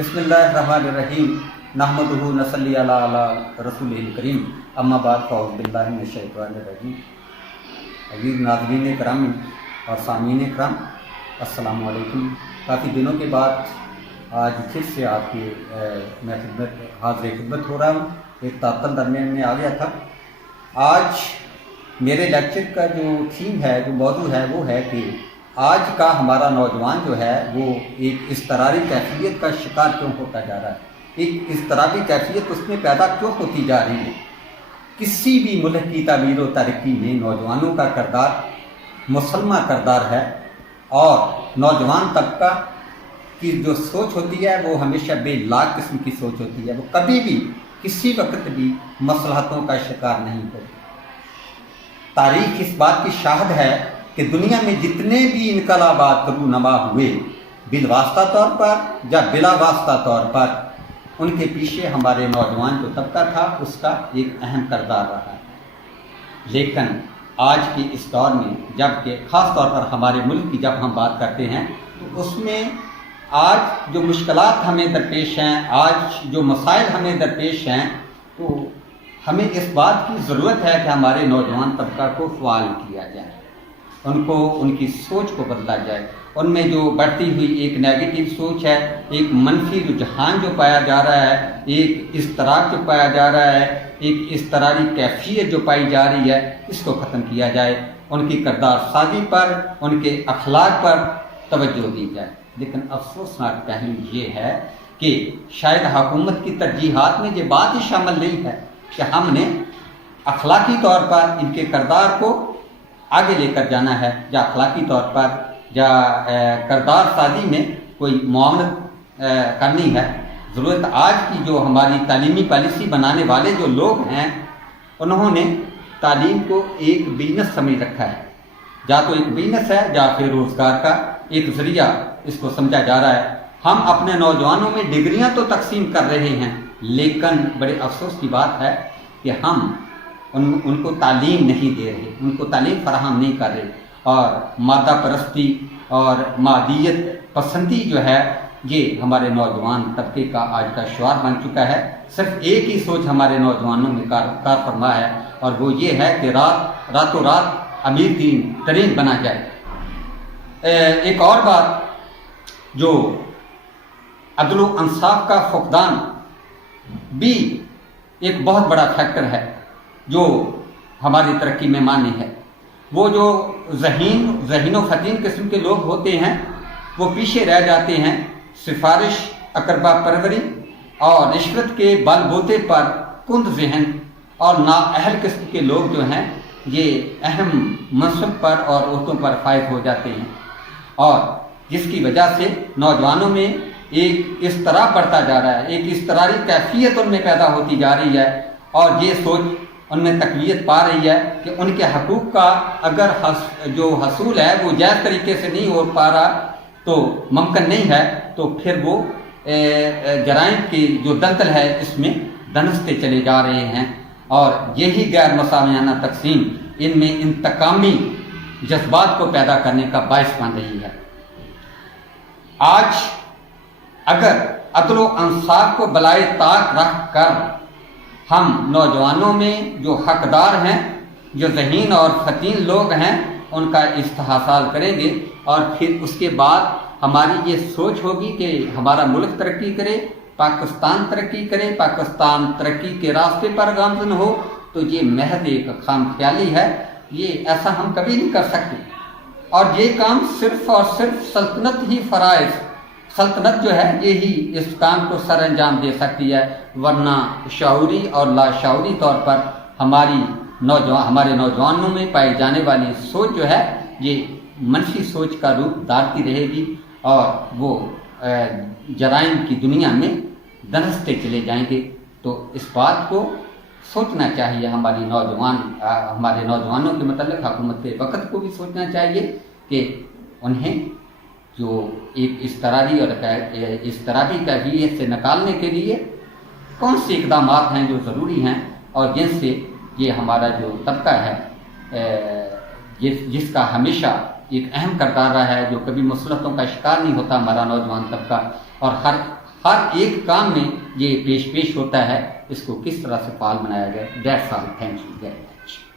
بسم اللہ الرحمن الرحیم نحمدہ نصلی علی رسولہ کریم اما بعد فاعوذ باللہ من الشیطان الرجیم۔ عزیز ناظرین کرام اور سامعین کرام، السلام علیکم۔ کافی دنوں کے بعد آج پھر سے آپ کی میں حاضر خدمت ہو رہا ہوں۔ ایک تعطل درمیان میں آ گیا تھا۔ آج میرے لیکچر کا جو تھیم ہے، جو موضوع ہے، وہ ہے کہ آج کا ہمارا نوجوان جو ہے وہ ایک اضطراری کیفیت کا شکار کیوں ہوتا جا رہا ہے، ایک اضطراری کیفیت اس میں پیدا کیوں ہوتی جا رہی ہے۔ کسی بھی ملک کی تعمیر و ترقی میں نوجوانوں کا کردار مسلمہ کردار ہے، اور نوجوان طبقہ کی جو سوچ ہوتی ہے وہ ہمیشہ بے لاگ قسم کی سوچ ہوتی ہے۔ وہ کبھی بھی کسی وقت بھی مصلحتوں کا شکار نہیں ہوتی۔ تاریخ اس بات کی شاہد ہے کہ دنیا میں جتنے بھی انقلابات رونما ہوئے، بالواسطہ طور پر یا بلا واسطہ طور پر، ان کے پیچھے ہمارے نوجوان جو طبقہ تھا اس کا ایک اہم کردار رہا ہے۔ لیکن آج کے اس دور میں، جب کہ خاص طور پر ہمارے ملک کی جب ہم بات کرتے ہیں، تو اس میں آج جو مشکلات ہمیں درپیش ہیں، آج جو مسائل ہمیں درپیش ہیں، تو ہمیں اس بات کی ضرورت ہے کہ ہمارے نوجوان طبقہ کو فعال کیا جائے، ان کی سوچ کو بدلا جائے۔ ان میں جو بڑھتی ہوئی ایک نیگیٹو سوچ ہے، ایک منفی رجحان جو پایا جا رہا ہے، ایک اضطراب جو پایا جا رہا ہے، ایک اضطراری کیفیت جو پائی جا رہی ہے، اس کو ختم کیا جائے، ان کی کردار سازی پر، ان کے اخلاق پر توجہ دی جائے۔ لیکن افسوسناک پہلو یہ ہے کہ شاید حکومت کی ترجیحات میں یہ بات ہی شامل نہیں ہے کہ ہم نے اخلاقی طور پر ان کے کردار کو آگے لے کر جانا ہے، یا اخلاقی طور پر یا کردار سازی میں کوئی معاونت کرنی ہے۔ ضرورت آج کی جو ہماری تعلیمی پالیسی بنانے والے جو لوگ ہیں، انہوں نے تعلیم کو ایک بزنس سمجھ رکھا ہے، یا تو ایک بزنس ہے یا پھر روزگار کا ایک ذریعہ اس کو سمجھا جا رہا ہے۔ ہم اپنے نوجوانوں میں ڈگریاں تو تقسیم کر رہے ہیں، لیکن بڑے افسوس کی بات ہے کہ ہم ان کو تعلیم نہیں دے رہے، ان کو تعلیم فراہم نہیں کر رہے، اور مادہ پرستی اور مادیت پسندی جو ہے یہ ہمارے نوجوان طبقے کا آج کا شعار بن چکا ہے۔ صرف ایک ہی سوچ ہمارے نوجوانوں میں کار فرما ہے، اور وہ یہ ہے کہ راتوں رات امیر ترین بنا جائے۔ ایک اور بات، جو عدل و انصاف کا فقدان بھی ایک بہت بڑا فیکٹر ہے جو ہماری ترقی میں مانی ہے۔ وہ جو ذہین و فتین قسم کے لوگ ہوتے ہیں وہ پیچھے رہ جاتے ہیں۔ سفارش، اقربا پروری اور رشوت کے بل بوتے پر کند ذہن اور نااہل قسم کے لوگ جو ہیں یہ اہم منصب پر اور عہدوں پر فائز ہو جاتے ہیں، اور جس کی وجہ سے نوجوانوں میں ایک اضطراب بڑھتا جا رہا ہے، ایک اضطراری کیفیت ان میں پیدا ہوتی جا رہی ہے، اور یہ سوچ ان میں تقویت پا رہی ہے کہ ان کے حقوق کا اگر جو حصول ہے وہ جائز طریقے سے نہیں ہو پا رہا، تو ممکن نہیں ہے، تو پھر وہ جرائم کی جو دلدل ہے اس میں دھنستے چلے جا رہے ہیں، اور یہی غیر مساویانہ تقسیم ان میں انتقامی جذبات کو پیدا کرنے کا باعث بن رہی ہے۔ آج اگر عدل و انصاف کو بالائے طاق رکھ کر ہم نوجوانوں میں جو حقدار ہیں، جو ذہین اور فتین لوگ ہیں، ان کا استحصال کریں گے، اور پھر اس کے بعد ہماری یہ سوچ ہوگی کہ ہمارا ملک ترقی کرے، پاکستان ترقی کرے، پاکستان ترقی کے راستے پر گامزن ہو، تو یہ محض ایک خام خیالی ہے۔ یہ ایسا ہم کبھی نہیں کر سکتے، اور یہ کام صرف اور صرف سلطنت ہی فرائض، سلطنت جو ہے یہی اس کام کو سر انجام دے سکتی ہے، ورنہ شعوری اور لاشعوری طور پر ہمارے نوجوانوں میں پائی جانے والی سوچ جو ہے یہ منفی سوچ کا روپ دھارتی رہے گی، اور وہ جرائم کی دنیا میں دھنستے چلے جائیں گے۔ تو اس بات کو سوچنا چاہیے ہمارے نوجوانوں کے متعلق حکومت وقت کو بھی سوچنا چاہیے کہ انہیں جو ایک اضطراری اور اضطرابی کیفیت سے نکالنے کے لیے کون سے اقدامات ہیں جو ضروری ہیں، اور جن سے یہ ہمارا جو طبقہ ہے جس کا ہمیشہ ایک اہم کردار رہا ہے، جو کبھی مصلحتوں کا شکار نہیں ہوتا ہمارا نوجوان طبقہ، اور ہر ایک کام میں یہ پیش ہوتا ہے، اس کو کس طرح سے فعال بنایا جائے. That's all. Thank you very much.